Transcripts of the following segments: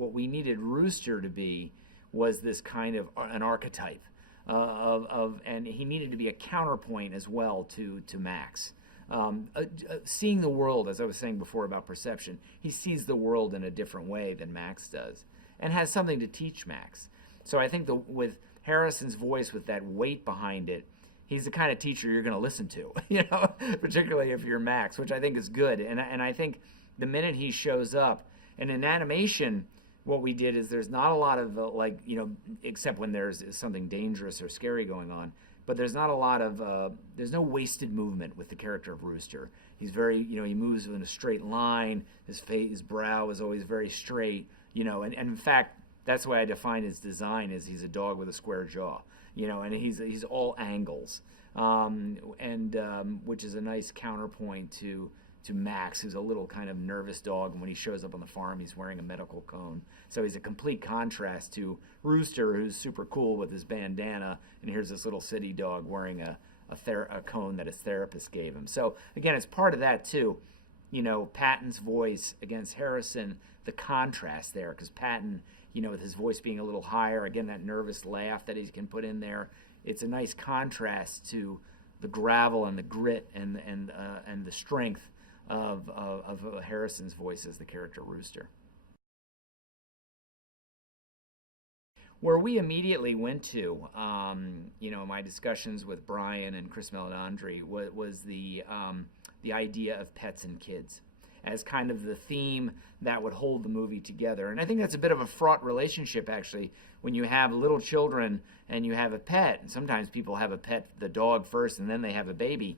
what we needed Rooster to be was this kind of an archetype and he needed to be a counterpoint as well to Max. Seeing the world, as I was saying before about perception, he sees the world in a different way than Max does, and has something to teach Max. So I think with Harrison's voice, with that weight behind it, he's the kind of teacher you're going to listen to, particularly if you're Max, which I think is good. And I think the minute he shows up, and in animation, what we did is there's not a lot of except when there's something dangerous or scary going on, but there's not a lot of there's no wasted movement with the character of Rooster. He's very, he moves in a straight line. His brow is always very straight, and in fact, that's the way I define his design, is he's a dog with a square jaw, and he's all angles, which is a nice counterpoint to Max, who's a little kind of nervous dog, and when he shows up on the farm, he's wearing a medical cone. So he's a complete contrast to Rooster, who's super cool with his bandana, and here's this little city dog wearing a cone that his therapist gave him. So again, it's part of that too. Patton's voice against Harrison, the contrast there, because Patton, with his voice being a little higher, again, that nervous laugh that he can put in there, it's a nice contrast to the gravel and the grit and the strength of Harrison's voice as the character Rooster. Where we immediately went to, my discussions with Brian and Chris Meledandri was the idea of pets and kids as kind of the theme that would hold the movie together. And I think that's a bit of a fraught relationship, actually, when you have little children and you have a pet. And sometimes people have a pet, the dog first, and then they have a baby.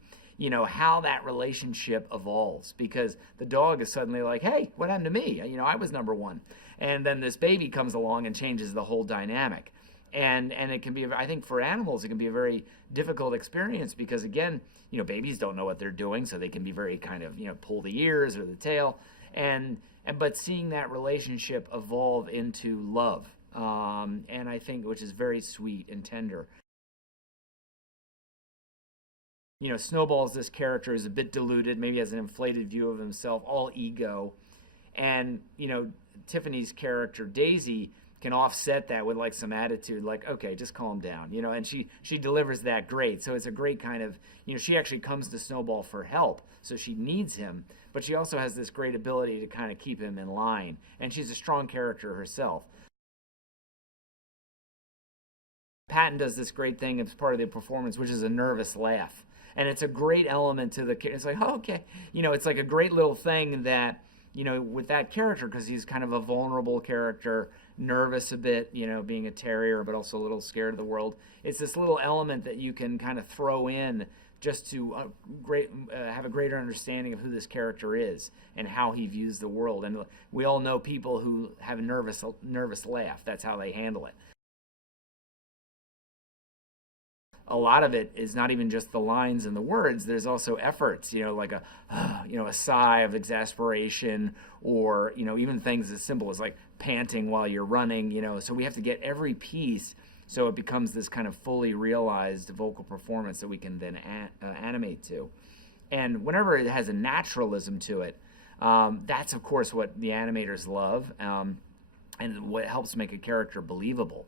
How that relationship evolves, because the dog is suddenly like, hey, what happened to me? I was number one. And then this baby comes along and changes the whole dynamic. And it can be, I think for animals, it can be a very difficult experience because, again, babies don't know what they're doing, so they can be very kind of, pull the ears or the tail. But seeing that relationship evolve into love, and I think, which is very sweet and tender. Snowball's this character is a bit deluded, maybe has an inflated view of himself, all ego. And, Tiffany's character, Daisy, can offset that with like some attitude, like, okay, just calm down, and she delivers that great. So it's a great kind of, she actually comes to Snowball for help, so she needs him, but she also has this great ability to kind of keep him in line, and she's a strong character herself. Patton does this great thing as part of the performance, which is a nervous laugh, and it's a great element to the, it's like, oh, okay, it's like a great little thing that, with that character, because he's kind of a vulnerable character, nervous a bit, being a terrier, but also a little scared of the world. It's this little element that you can kind of throw in just to have a greater understanding of who this character is and how he views the world. And we all know people who have a nervous laugh. That's how they handle it. A lot of it is not even just the lines and the words. There's also efforts, like a sigh of exasperation, or, even things as simple as like panting while you're running, so we have to get every piece so it becomes this kind of fully realized vocal performance that we can then animate to. And whenever it has a naturalism to it, that's of course what the animators love, and what helps make a character believable.